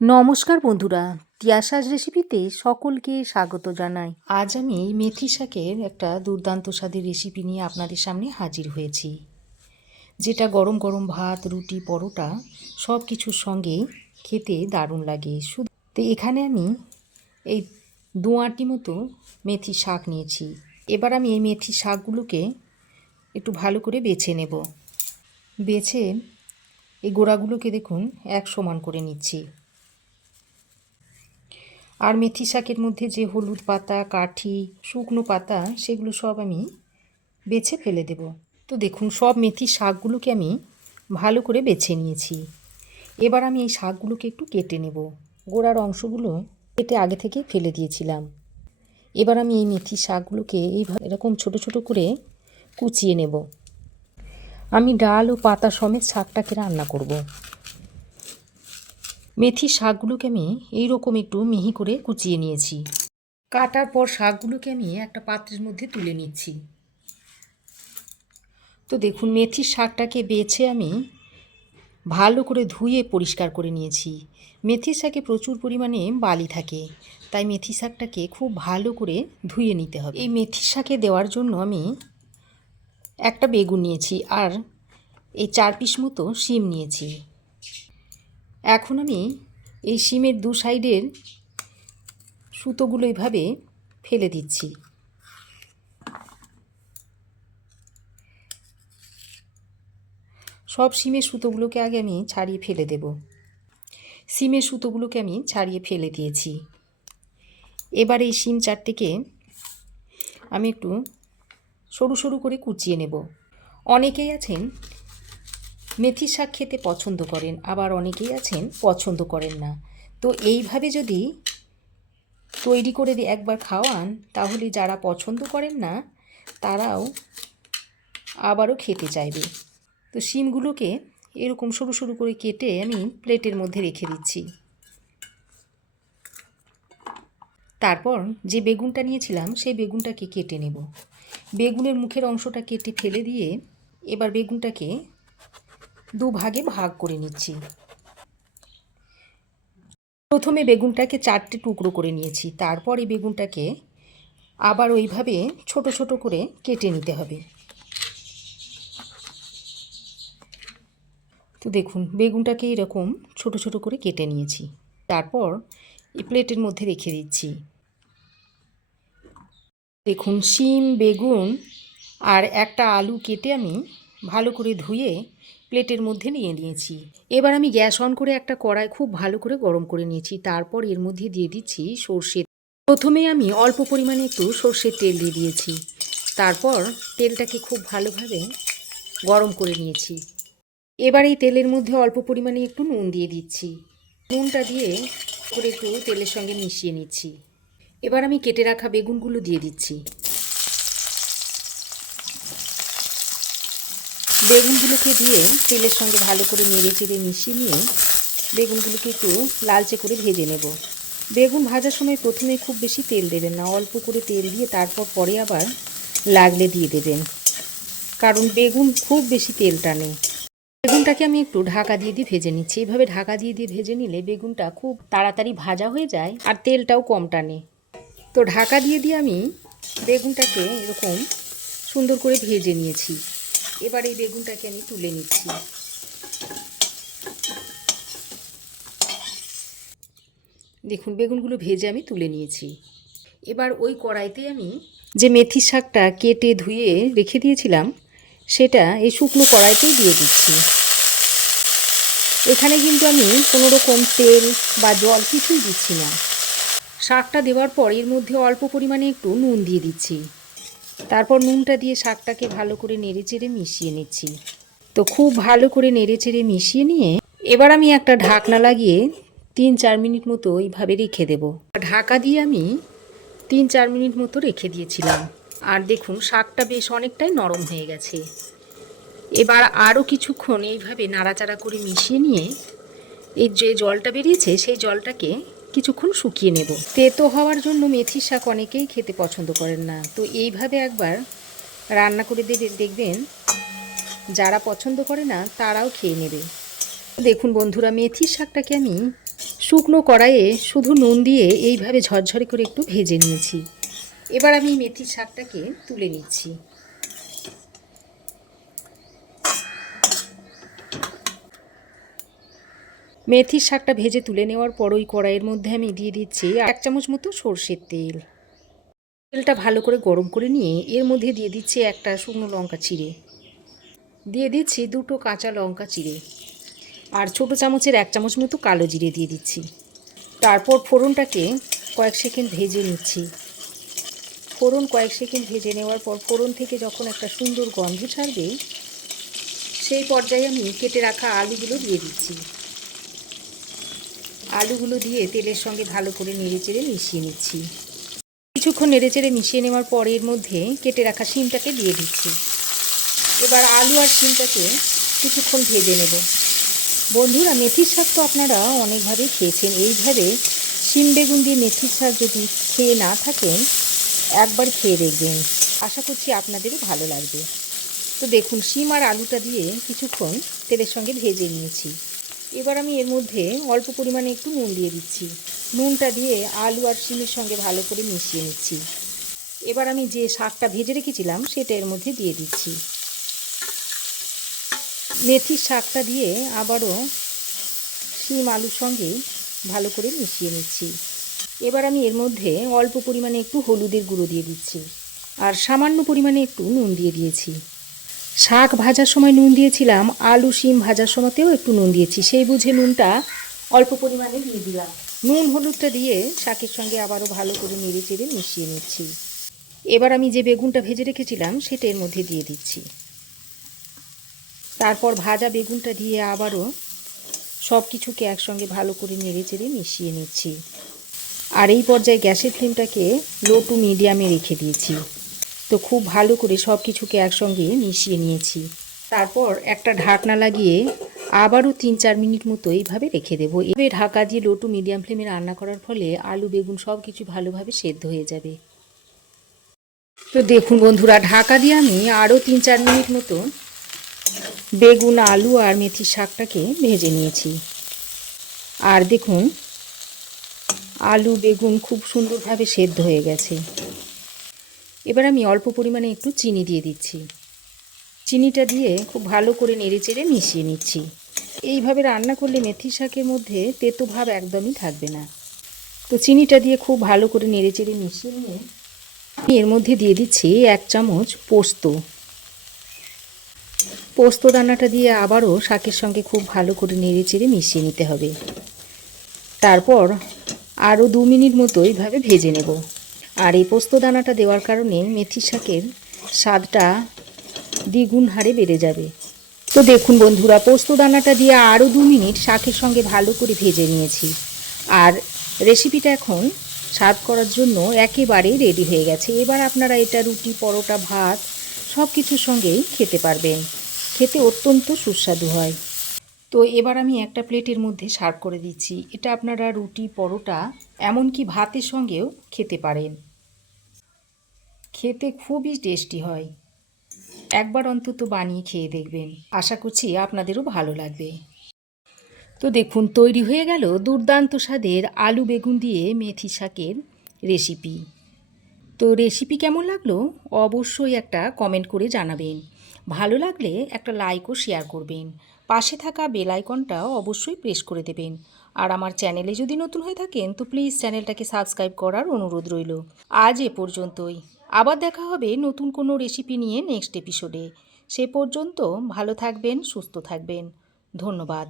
নমস্কার বন্ধুরা, তিয়াশাস রেসিপিতে সকলকে স্বাগত জানাই। আজ আমি মেথি শাকের একটা দুর্দান্ত স্বাদের রেসিপি নিয়ে আপনাদের সামনে হাজির হয়েছি, যেটা গরম গরম ভাত, রুটি, পরোটা সব কিছুর সঙ্গে খেতে দারুণ লাগে। শুধু তো এখানে আমি এই 2 আঁটি মতো মেথি শাক নিয়েছি। এবার আমি এই মেথি শাকগুলোকে একটু ভালো করে বেছে নেব। বেছে এই গোড়াগুলোকে দেখুন এক সমান করে নিচ্ছি। আর মেথি শাকের মধ্যে যে হলুদ পাতা, কাঠি, শুকনো পাতা সেগুলো সব আমি বেছে ফেলে দেব। তো দেখুন সব মেথি শাকগুলোকে আমি ভালো করে বেছে নিয়েছি। এবার আমি এই শাকগুলোকে একটু কেটে নেব। গোড়ার অংশগুলো কেটে আগে থেকে ফেলে দিয়েছিলাম। এবার আমি এই মেথি শাকগুলোকে এইভাবে এরকম ছোট ছোট করে কুচিয়ে নেব। আমি ডাল ও পাতা সমেত শাকটাকে রান্না করব। মেথি শাকগুলোকে আমি এইরকম একটু মিহি করে কুচিয়ে নিয়েছি। কাটার পর শাকগুলোকে আমি একটা পাত্রের মধ্যে তুলে নিচ্ছি। তো দেখুন মেথির শাকটাকে বেছে আমি ভালো করে ধুয়ে পরিষ্কার করে নিয়েছি। মেথির শাকে প্রচুর পরিমাণে বালি থাকে, তাই মেথি শাকটাকে খুব ভালো করে ধুয়ে নিতে হবে। এই মেথির শাকে দেওয়ার জন্য আমি একটা বেগুন নিয়েছি আর এই 4 পিস মতো শিম নিয়েছি। এখন আমি এই শিমের 2 সাইডের সুতোগুলো এইভাবে ফেলে দিচ্ছি। সব শিমের সুতোগুলোকে আগে আমি ছাড়িয়ে ফেলে দেব। শিমের সুতোগুলোকে আমি ছাড়িয়ে ফেলে দিয়েছি। এবার এই শিম 4টিকে আমি একটু সরু সরু করে কুচিয়ে নেব। অনেকেই আছেন মেথি শাক খেতে পছন্দ করেন, আবার অনেকেই আছেন পছন্দ করেন না। তো এইভাবে যদি তৈরি করে একবার খাওয়ান, তাহলে যারা পছন্দ করেন না তারাও আবারও খেতে চাইবে। তো শিমগুলোকে এরকম সরু সরু করে কেটে আমি প্লেটের মধ্যে রেখে দিচ্ছি। তারপর যে বেগুনটা নিয়েছিলাম সেই বেগুনটাকে কেটে নেব। বেগুনের মুখের অংশটা কেটে ফেলে দিয়ে এবার বেগুনটাকে 2 ভাগে ভাগ করে নিচ্ছি। প্রথমে বেগুনটাকে 4টে টুকরো করে নিয়েছি। তারপর এই বেগুনটাকে আবার ওইভাবে ছোট ছোট করে কেটে নিতে হবে। তো দেখুন বেগুনটাকে এরকম ছোট ছোট করে কেটে নিয়েছি। তারপর এই প্লেটের মধ্যে রেখে দিচ্ছি। দেখুন শিম, বেগুন আর একটা আলু কেটে আমি ভালো করে ধুয়ে প্লেটের মধ্যে নিয়ে নিয়েছি। এবার আমি গ্যাস অন করে একটা কড়াই খুব ভালো করে গরম করে নিয়েছি। তারপর এর মধ্যে দিয়ে দিচ্ছি সর্ষে। প্রথমে আমি অল্প পরিমাণে একটু সর্ষের তেল দিয়ে দিয়েছি। তারপর তেলটাকে খুব ভালোভাবে গরম করে নিয়েছি। এবার এই তেলের মধ্যে অল্প পরিমাণে একটু নুন দিয়ে দিচ্ছি। নুনটা দিয়ে করে একটু তেলের সঙ্গে মিশিয়ে নিচ্ছি। এবার আমি কেটে রাখা বেগুনগুলো দিয়ে দিচ্ছি। বেগুনগুলোকে দিয়ে তেলের সঙ্গে ভালো করে নেড়ে চেড়ে মিশিয়ে নিয়ে বেগুনগুলোকে একটু লালচে করে ভেজে নেব। বেগুন ভাজার সময় প্রথমে খুব বেশি তেল দেবেন না, অল্প করে তেল দিয়ে তারপর পরে আবার লাগলে দিয়ে দেবেন, কারণ বেগুন খুব বেশি তেল টানে। বেগুনটাকে আমি একটু ঢাকা দিয়ে ভেজে নিচ্ছি। এইভাবে ঢাকা দিয়ে ভেজে নিলে বেগুনটা খুব তাড়াতাড়ি ভাজা হয়ে যায় আর তেলটাও কম টানে। তো ঢাকা দিয়ে আমি বেগুনটাকে এরকম সুন্দর করে ভেজে নিয়েছি। এবার এই বেগুনটাকে আমি তুলে নিচ্ছি। দেখুন বেগুনগুলো ভেজে আমি তুলে নিয়েছি। এবার ওই কড়াইতে আমি যে মেথি শাকটা কেটে ধুয়ে রেখে দিয়েছিলাম সেটা এই শুকনো কড়াইতেই দিয়ে দিচ্ছি। এখানে কিন্তু আমি কোনো রকম তেল বা জল কিছুই দিচ্ছি না। শাকটা দেওয়ার পর এর মধ্যে অল্প পরিমাণে একটু নুন দিয়ে দিচ্ছি। তারপর নুনটা দিয়ে শাকটাকে ভালো করে নেড়েচেড়ে মিশিয়ে নিচ্ছি। তো খুব ভালো করে নেড়েচেড়ে মিশিয়ে নিয়ে এবার আমি একটা ঢাকনা লাগিয়ে 3-4 মিনিট মতো এইভাবে রেখে দেব। ঢাকা দিয়ে আমি 3-4 মিনিট মতো রেখে দিয়েছিলাম। আর দেখুন শাকটা বেশ অনেকটাই নরম হয়ে গেছে। এবার আরও কিছুক্ষণ এইভাবে নাড়াচাড়া করে মিশিয়ে নিয়ে এই যে জলটা বেরিয়েছে সেই জলটাকে কিছুক্ষণ শুকিয়ে নেব। তেতো হওয়ার জন্য মেথির শাক অনেকেই খেতে পছন্দ করেন না, তো এইভাবে একবার রান্না করে দেখবেন, যারা পছন্দ করে না তারাও খেয়ে নেবে। দেখুন বন্ধুরা, মেথির শাকটাকে আমি শুকনো কড়াইয়ে শুধু নুন দিয়ে এইভাবে ঝরঝরে করে একটু ভেজে নিয়েছি। এবার আমি মেথির শাকটাকে তুলে নিচ্ছি। মেথির শাকটা ভেজে তুলে নেওয়ার পর ওই কড়াইয়ের মধ্যে আমি দিয়ে দিচ্ছি 1 চামচ মতো সর্ষের তেল। তেলটা ভালো করে গরম করে নিয়ে এর মধ্যে দিয়ে দিচ্ছি একটা শুকনো লঙ্কা চিড়ে, দিয়ে দিচ্ছি 2টো কাঁচা লঙ্কা চিড়ে, আর ছোটো চামচের 1 চামচ মতো কালো জিরে দিয়ে দিচ্ছি। তারপর ফোড়নটাকে কয়েক সেকেন্ড ভেজে নিচ্ছি। ফোড়ন কয়েক সেকেন্ড ভেজে নেওয়ার পর ফোড়ন থেকে যখন একটা সুন্দর গন্ধ ছাড়বে, সেই পর্যায়ে আমি কেটে রাখা আলুগুলো দিয়ে দিচ্ছি। আলুগুলো দিয়ে তেলের সঙ্গে ভালো করে নেড়েচেড়ে মিশিয়ে নিচ্ছি। কিছুক্ষণ নেড়েচেড়ে মিশিয়ে নেওয়ার পর এর মধ্যে কেটে রাখা শিমটাকে দিয়ে দিচ্ছি। এবার আলু আর শিমটাকে কিছুক্ষণ ভেজে নেব। বন্ধুরা, মেথির শাক তো আপনারা অনেকভাবেই খেয়েছেন। এইভাবে শিম বেগুন দিয়ে মেথির শাক যদি খেয়ে না থাকেন, একবার খেয়ে দেখবেন, আশা করছি আপনাদেরও ভালো লাগবে। তো দেখুন, শিম আর আলুটা দিয়ে কিছুক্ষণ তেলের সঙ্গে ভেজে নিয়েছি। এবার আমি এর মধ্যে অল্প পরিমাণে একটু নুন দিয়ে দিচ্ছি। নুনটা দিয়ে আলু আর শিমের সঙ্গে ভালো করে মিশিয়ে নিচ্ছি। এবার আমি যে শাকটা ভেজে রেখেছিলাম সেটা এর মধ্যে দিয়ে দিচ্ছি। মেথির শাকটা দিয়ে আবারও শিম আলুর সঙ্গে ভালো করে মিশিয়ে নিচ্ছি। এবার আমি এর মধ্যে অল্প পরিমাণে একটু হলুদের গুঁড়ো দিয়ে দিচ্ছি, আর সামান্য পরিমাণে একটু নুন দিয়ে দিয়েছি। শাক ভাজার সময় নুন দিয়েছিলাম, আলু শিম ভাজার সময়তেও একটু নুন দিয়েছি, সেই বুঝে নুনটা অল্প পরিমাণে দিয়ে দিলাম। নুন হলুদটা দিয়ে শাকের সঙ্গে আবারও ভালো করে নেড়ে চেড়ে মিশিয়ে নিচ্ছি। এবার আমি যে বেগুনটা ভেজে রেখেছিলাম সেটা এর মধ্যে দিয়ে দিচ্ছি। তারপর ভাজা বেগুনটা দিয়ে আবারও সব কিছুকে একসঙ্গে ভালো করে নেড়ে চেড়ে মিশিয়ে নিচ্ছি। আর এই পর্যায়ে গ্যাসের ফ্লেমটাকে লো টু মিডিয়ামে রেখে দিয়েছি। তো খুব ভালো করে সব কিছুকে একসঙ্গে মিশিয়ে নিয়েছি। তারপর একটা ঢাকনা লাগিয়ে আবারও 3-4 মিনিট মতো এইভাবে রেখে দেবো। এভাবে ঢাকা দিয়ে লো টু মিডিয়াম ফ্লেমে রান্না করার ফলে আলু বেগুন সব কিছু ভালোভাবে সেদ্ধ হয়ে যাবে। তো দেখুন বন্ধুরা, ঢাকা দিয়ে আমি আরও 3-4 মিনিট মতো বেগুন, আলু আর মেথির শাকটাকে ভেজে নিয়েছি। আর দেখুন, আলু বেগুন খুব সুন্দরভাবে সেদ্ধ হয়ে গেছে। এবার আমি অল্প পরিমাণে একটু চিনি দিয়ে দিচ্ছি। চিনিটা দিয়ে খুব ভালো করে নেড়েচেড়ে মিশিয়ে নিচ্ছি। এইভাবে রান্না করলে মেথি শাকের মধ্যে তেতো ভাব একদমই থাকবে না। তো চিনিটা দিয়ে খুব ভালো করে নেড়েচেড়ে মিশিয়ে নিয়ে আমি এর মধ্যে দিয়ে দিচ্ছি 1 চামচ পোস্ত। পোস্ত দানাটা দিয়ে আবারও শাকের সঙ্গে খুব ভালো করে নেড়েচেড়ে মিশিয়ে নিতে হবে। তারপর আরও 2 মিনিট মতো এইভাবে ভেজে নেব। আর এই পোস্ত দানাটা দেওয়ার কারণে মেথি শাকের স্বাদটা দ্বিগুণ হারে বেড়ে যাবে। তো দেখুন বন্ধুরা, পোস্ত দানাটা দিয়ে আরও 2 মিনিট শাকের সঙ্গে ভালো করে ভেজে নিয়েছি। আর রেসিপিটা এখন সার্ভ করার জন্য একেবারেই রেডি হয়ে গেছে। এবার আপনারা এটা রুটি, পরোটা, ভাত সব কিছুর সঙ্গেই খেতে পারবেন। খেতে অত্যন্ত সুস্বাদু হয়। তো এবার আমি একটা প্লেটের মধ্যে সার্ভ করে দিচ্ছি। এটা আপনারা রুটি, পরোটা এমনকি ভাতের সঙ্গেও খেতে পারেন। খেতে খুবই টেস্টি হয়। একবার অন্তত বানিয়ে খেয়ে দেখবেন, আশা করছি আপনাদেরও ভালো লাগবে। তো দেখুন, তৈরি হয়ে গেল দুর্দান্ত স্বাদের আলু বেগুন দিয়ে মেথি শাকের রেসিপি। তো রেসিপি কেমন লাগলো অবশ্যই একটা কমেন্ট করে জানাবেন। ভালো লাগলে একটা লাইক ও শেয়ার করবেন। পাশে থাকা বেল আইকনটা অবশ্যই প্রেস করে দেবেন। আর আমার চ্যানেলে যদি নতুন হয়ে থাকেন তো প্লিজ চ্যানেলটাকে সাবস্ক্রাইব করার অনুরোধ রইল। আজ এ পর্যন্তই। আবার দেখা হবে নতুন কোনো রেসিপি নিয়ে নেক্সট এপিসোডে। সে পর্যন্ত ভালো থাকবেন, সুস্থ থাকবেন। ধন্যবাদ।